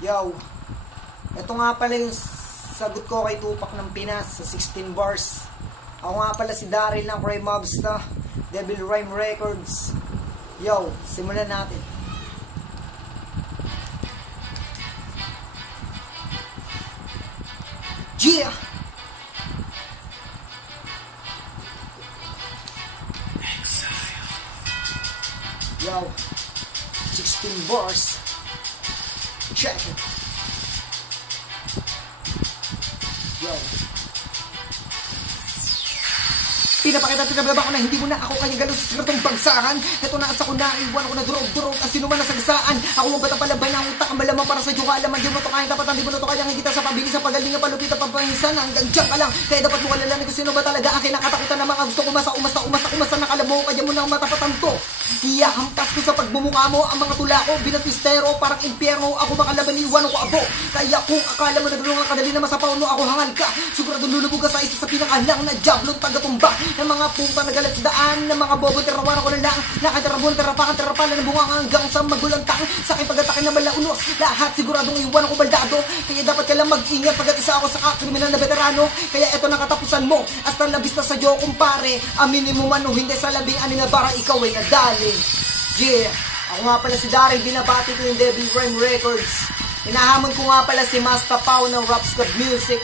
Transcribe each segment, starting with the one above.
Yo, ito nga pala yung sagot ko kay Tupac ng Pinas sa 16 bars. Ako nga pala si Daryl ng Cry Mobsta, Devil Rhyme Records. Yo, simulan natin. Yeah! Yo, 16 bars. Check it. Yo. Pinapakita ko na hindi mo na ako kaya galo sa sikretong bagsakan. Ito na asa ko na, iwan ako na durog-durog at sino man nasagasaan. Ako ang batang palaban ng utak ang malamang para sa juga. Alaman di mo to kaya dapat hindi mo to kaya ng kita sa pabilis sa pagaling ng palupit at pagpahinsan. Hanggang dyan ka lang, kaya dapat mo kalalanin kung sino ba talaga ang kinakatakutan ng mga gusto umasa nakalabaw kaya mo na ang matapatan to. Iyahampas ko sa pagbumuka mo ang mga tula ko, binatistero parang impyerno. Ako makalaban iwan ako abo. Kaya kung akala mo nagulungan kadali na masapaw no ako hangal ka. Sigurado lulubog ka sa isa sa pinakalang na jablon tagatumba ng mga pupa na galat sa daan ng mga bobo tirawan ako na lang nakatarabon terapakan ng bunga hanggang sa magulantang sa aking pagatakin na malaunos lahat siguradong iwan ako baldado kaya dapat ka lang mag-ingat pagkat isa ako sa kriminal na veterano kaya eto nakatapusan mo hasta labis na sa iyo kumpare aminin mo man o hindi sa labing-anin na bara ikaw ay nadali. Yeah, ako nga pala si Daryl, binabati ko yung Devil Rhyme Records. Hinahamon ko nga pala si Master Pau ng Rap Squad Music.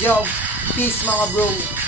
Yo, peace mga bro.